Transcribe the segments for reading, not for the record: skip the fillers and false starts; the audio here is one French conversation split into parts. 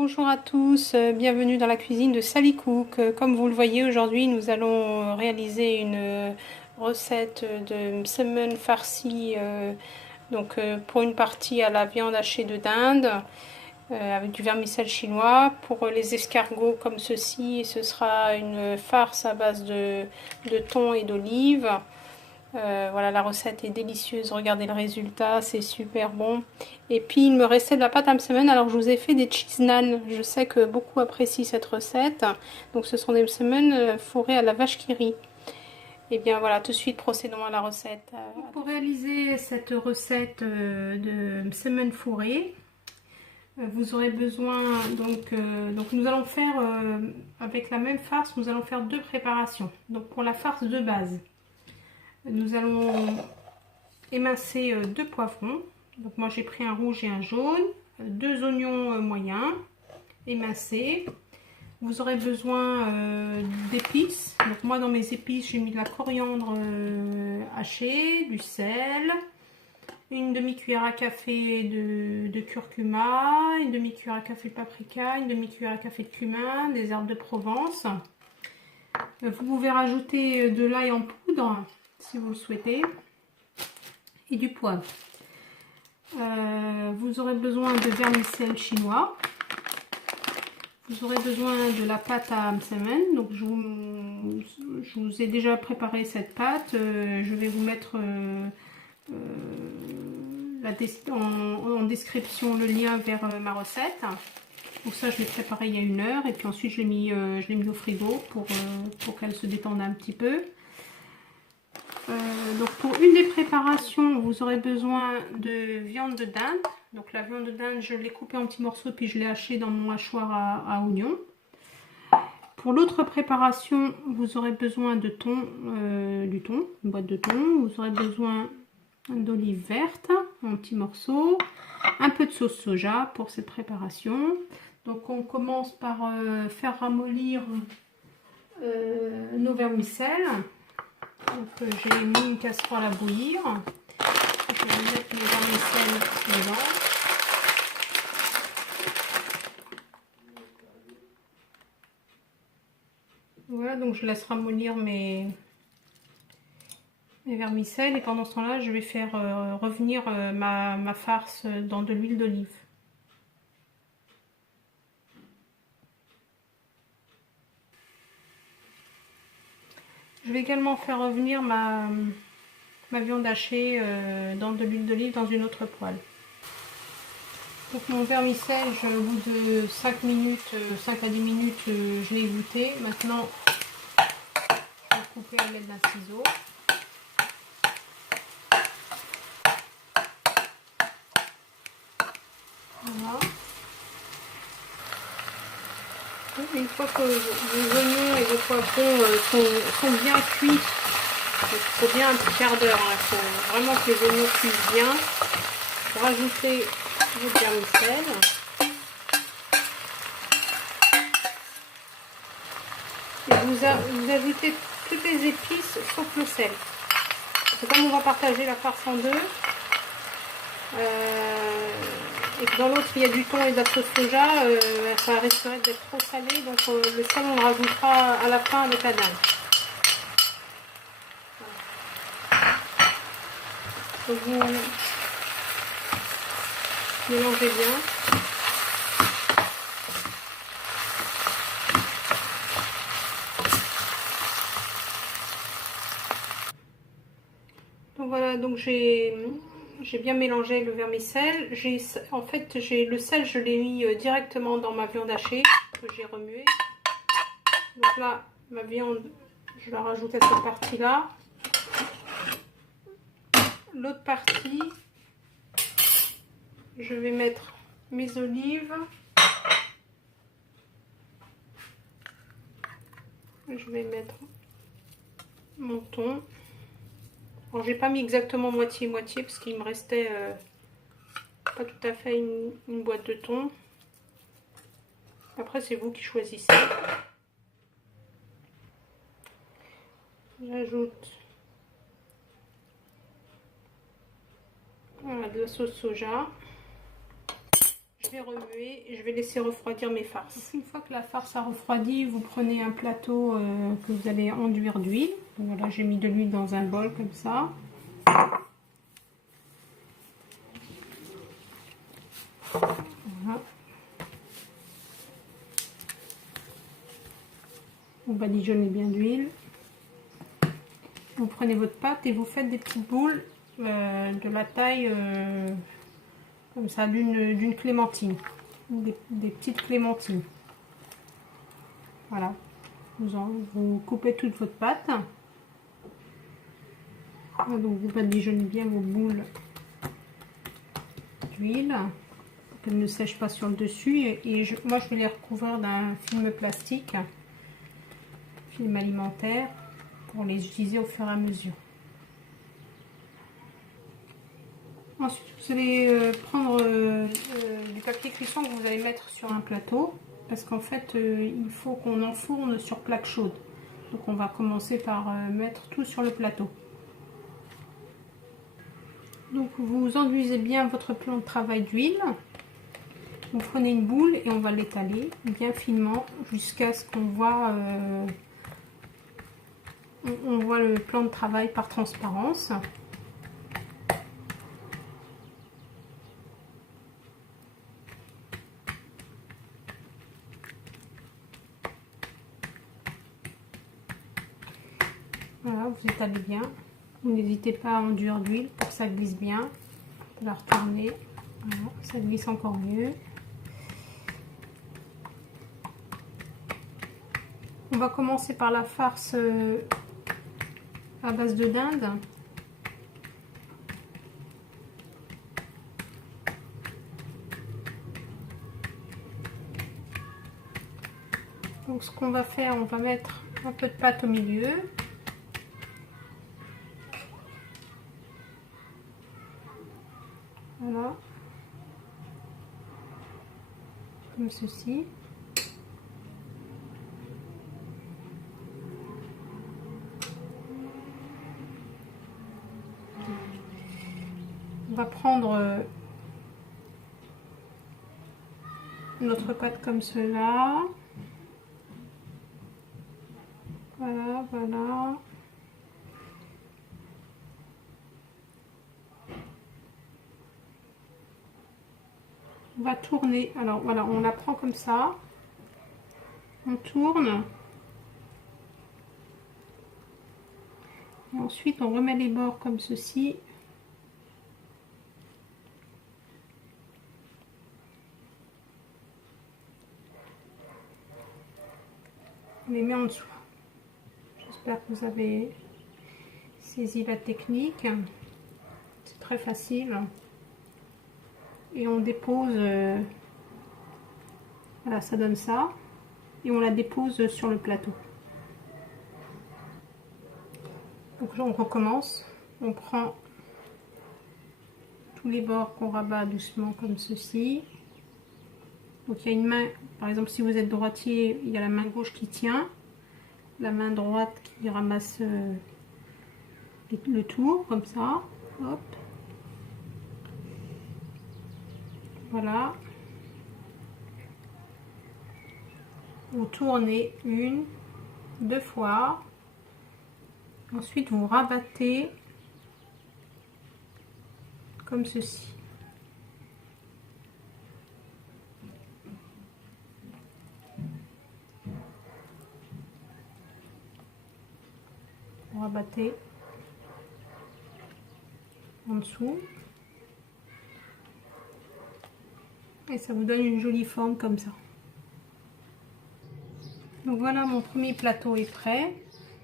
Bonjour à tous, bienvenue dans la cuisine de Sally Cook. Comme vous le voyez, aujourd'hui nous allons réaliser une recette de msemen farci, pour une partie à la viande hachée de dinde avec du vermicelle chinois. Pour les escargots comme ceci, ce sera une farce à base de thon et d'olive. Voilà, la recette est délicieuse, regardez le résultat, c'est super bon. Et puis il me restait de la pâte à msemen, alors je vous ai fait des cheese naan. Je sais que beaucoup apprécient cette recette. Donc ce sont des msemen fourrés à la vache qui rit. Et bien voilà, tout de suite procédons à la recette. Pour réaliser cette recette de msemen fourrés, vous aurez besoin, donc nous allons faire, avec la même farce, nous allons faire deux préparations. Donc pour la farce de base, nous allons émincer deux poivrons. Donc moi j'ai pris un rouge et un jaune, deux oignons moyens émincés. Vous aurez besoin d'épices. Donc moi dans mes épices j'ai mis de la coriandre hachée, du sel, une demi-cuillère à café de curcuma, une demi-cuillère à café de paprika, une demi-cuillère à café de cumin, des herbes de Provence. Vous pouvez rajouter de l'ail en poudre si vous le souhaitez et du poivre. Vous aurez besoin de vermicelle chinois. Vous aurez besoin de la pâte à msemen. Donc je vous ai déjà préparé cette pâte. Je vais vous mettre en description le lien vers ma recette. Pour ça, je l'ai préparée il y a 1 heure et puis ensuite je l'ai mis au frigo pour qu'elle se détende un petit peu. Donc pour une des préparations, vous aurez besoin de viande de dinde. Donc la viande de dinde, je l'ai coupée en petits morceaux puis je l'ai hachée dans mon hachoir à oignons. Pour l'autre préparation, vous aurez besoin de thon, du thon, une boîte de thon. Vous aurez besoin d'olives vertes en petits morceaux, un peu de sauce soja pour cette préparation. Donc on commence par faire ramollir nos vermicelles. Donc j'ai mis une casserole à bouillir. Je vais mettre mes vermicelles dedans. Voilà, donc je laisse ramollir mes vermicelles et pendant ce temps-là, je vais faire revenir ma farce dans de l'huile d'olive. Je vais également faire revenir ma viande hachée dans de l'huile d'olive dans une autre poêle. Donc mon vermicelle, au bout de 5 minutes, 5 à 10 minutes, je l'ai goûté. Maintenant, je vais couper à l'aide d'un ciseau. Voilà. Une fois que vos oignons et vos poivrons sont bien cuits, il faut bien un petit quart d'heure, il faut vraiment que les oignons cuisent bien. Vous rajoutez votre vermicelle. Et vous ajoutez toutes les épices sauf le sel. C'est comme on va partager la farce en deux. Et que dans l'autre il y a du thon et de la sauce soja, ça risquerait d'être trop salé, donc le sel on le rajoutera à la fin avec la dinde. Donc vous mélangez bien. Donc voilà, donc j'ai bien mélangé le vermicelle. En fait, le sel, je l'ai mis directement dans ma viande hachée que j'ai remuée. Donc là, ma viande, je la rajoute à cette partie-là. L'autre partie, je vais mettre mes olives. Je vais mettre mon thon. Alors j'ai pas mis exactement moitié-moitié parce qu'il me restait pas tout à fait une boîte de thon. Après c'est vous qui choisissez. J'ajoute voilà, de la sauce soja. je vais remuer et je vais laisser refroidir mes farces. Une fois que la farce a refroidi, vous prenez un plateau que vous allez enduire d'huile. Voilà, j'ai mis de l'huile dans un bol comme ça. Voilà. Vous badigeonnez bien d'huile. Vous prenez votre pâte et vous faites des petites boules de la taille comme ça d'une clémentine, des petites clémentines. Voilà, vous coupez toute votre pâte. Voilà, donc vous badigeonnez bien vos boules d'huile pour qu'elles ne sèchent pas sur le dessus. Et moi je vais les recouvrir d'un film plastique, film alimentaire, pour les utiliser au fur et à mesure. Ensuite, vous allez prendre du papier cuisson que vous allez mettre sur un plateau, parce qu'en fait, il faut qu'on enfourne sur plaque chaude. Donc on va commencer par mettre tout sur le plateau. Donc vous enduisez bien votre plan de travail d'huile. Vous prenez une boule et on va l'étaler bien finement jusqu'à ce qu'on voit on voit le plan de travail par transparence. Voilà, vous étalez bien. Vous n'hésitez pas à enduire d'huile pour que ça glisse bien. Vous la retournez. Voilà, ça glisse encore mieux. On va commencer par la farce à base de dinde. Donc ce qu'on va faire, on va mettre un peu de pâte au milieu. Voilà. Comme ceci. On va prendre notre pâte comme cela. Voilà, voilà. On va tourner. Alors voilà, on la prend comme ça. On tourne. Et ensuite, on remet les bords comme ceci. On les met en dessous. J'espère que vous avez saisi la technique. C'est très facile. Et on dépose, voilà, ça donne ça. Et on la dépose sur le plateau. Donc là, on recommence. On prend tous les bords qu'on rabat doucement comme ceci. Donc il y a une main, par exemple si vous êtes droitier, il y a la main gauche qui tient, la main droite qui ramasse le tour comme ça. Hop. Voilà. Vous tournez une, deux fois. Ensuite vous rabattez comme ceci. Vous rabattez en dessous. Et ça vous donne une jolie forme comme ça. Donc voilà, mon premier plateau est prêt.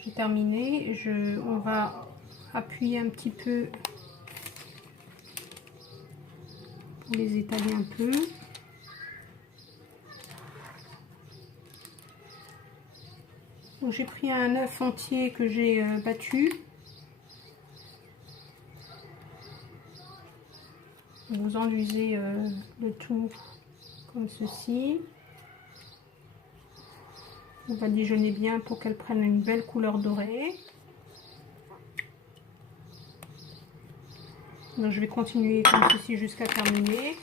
J'ai terminé. On va appuyer un petit peu pour les étaler un peu. Donc j'ai pris un œuf entier que j'ai battu. Vous enduisez le tout comme ceci. On va badigeonner bien pour qu'elle prenne une belle couleur dorée. Donc je vais continuer comme ceci jusqu'à terminer.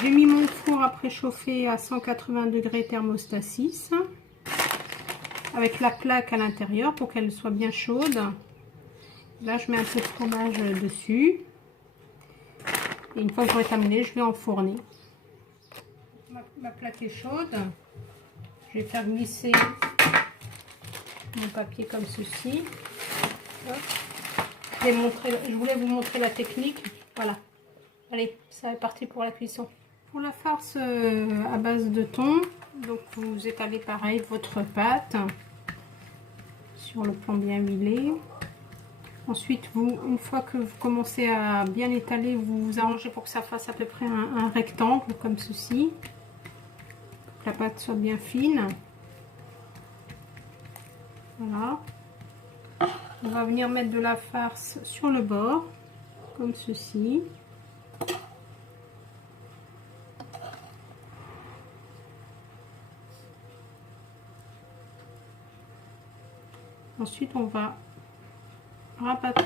J'ai mis mon four à préchauffer à 180 degrés thermostat 6 avec la plaque à l'intérieur pour qu'elle soit bien chaude. Là, je mets un peu de fromage dessus. Et une fois que j'aurai terminé, je vais enfourner. Ma plaque est chaude. Je vais faire glisser mon papier comme ceci. Je voulais vous montrer la technique. Voilà. Allez, ça est parti pour la cuisson. Pour la farce à base de thon, donc vous étalez pareil votre pâte sur le plan bien huilé. Ensuite, une fois que vous commencez à bien étaler, vous vous arrangez pour que ça fasse à peu près un rectangle comme ceci. Pour que la pâte soit bien fine. Voilà. On va venir mettre de la farce sur le bord, comme ceci. Ensuite, on va rabattre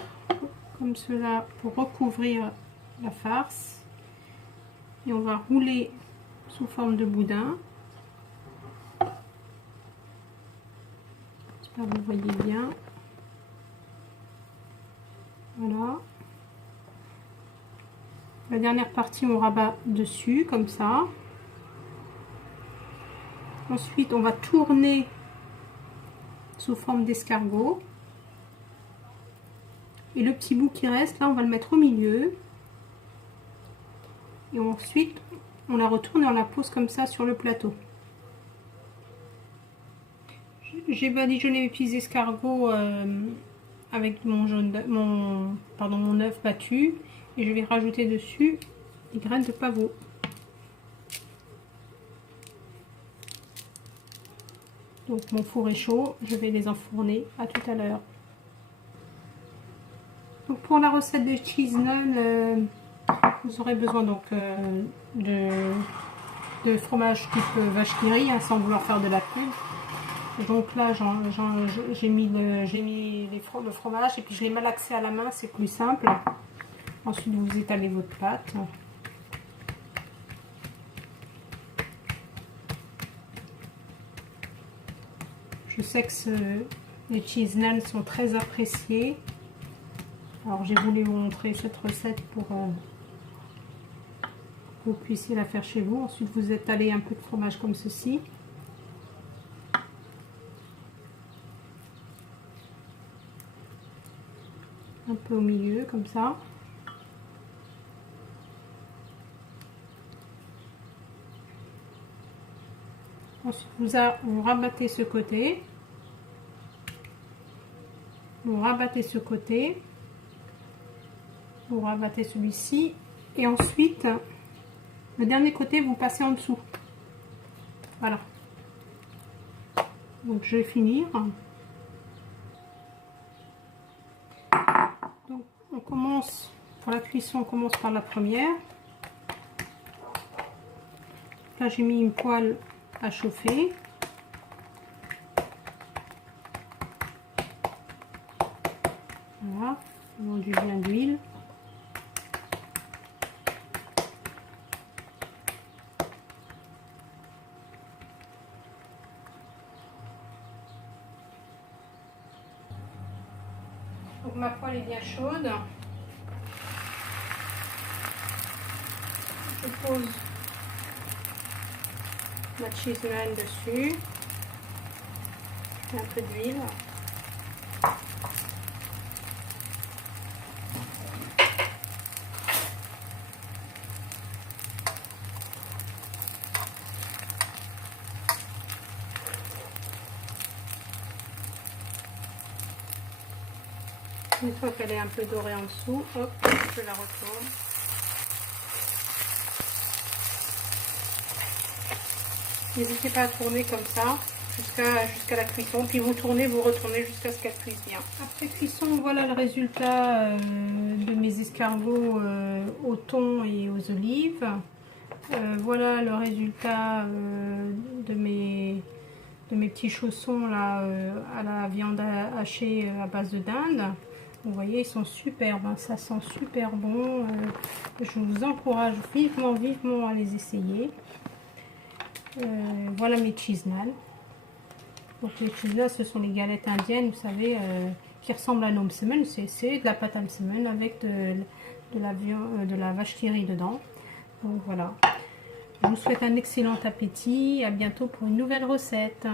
comme cela pour recouvrir la farce. Et on va rouler sous forme de boudin. J'espère que vous voyez bien. Voilà. La dernière partie, on rabat dessus, comme ça. Ensuite, on va tourner sous forme d'escargot. Et le petit bout qui reste, là, on va le mettre au milieu. Et ensuite, on la retourne et on la pose comme ça sur le plateau. J'ai badigeonné mes petits escargots avec mon œuf battu. Et je vais rajouter dessus des graines de pavot. Donc mon four est chaud, je vais les enfourner. À tout à l'heure. Donc pour la recette de cheese naan, vous aurez besoin donc de fromage type vache qui rit, hein, sans vouloir faire de la pub. Donc là j'ai mis le fromage et puis je l'ai malaxé à la main, c'est plus simple. Ensuite vous étalez votre pâte. Je sais que les cheese naan sont très appréciés. Alors j'ai voulu vous montrer cette recette pour que vous puissiez la faire chez vous. Ensuite vous étalez un peu de fromage comme ceci. Un peu au milieu comme ça. Ensuite vous rabattez ce côté. Vous rabattez ce côté. Vous rabattez celui-ci. Et ensuite, le dernier côté, vous passez en dessous. Voilà. Donc je vais finir. Donc on commence, pour la cuisson, on commence par la première. Là j'ai mis une poêle à chauffer. Voilà, vendu bien d'huile. Donc ma poêle est bien chaude. Je pose ma cheese naan dessus. Un peu d'huile. Une fois qu'elle est un peu dorée en dessous, hop, je la retourne. N'hésitez pas à tourner comme ça jusqu'à la cuisson. Puis vous tournez, vous retournez jusqu'à ce qu'elle cuise bien. Après cuisson, voilà le résultat de mes escargots au thon et aux olives. Voilà le résultat de mes petits chaussons là, à la viande hachée à base de dinde. Vous voyez, ils sont superbes, hein, ça sent super bon. Je vous encourage vivement, vivement à les essayer. Voilà mes cheese-naan. Donc les cheese-naan, ce sont les galettes indiennes, vous savez, qui ressemblent à nos msemen. C'est de la pâte à msemen avec de la vache qui rit dedans. Donc voilà. Je vous souhaite un excellent appétit. À bientôt pour une nouvelle recette.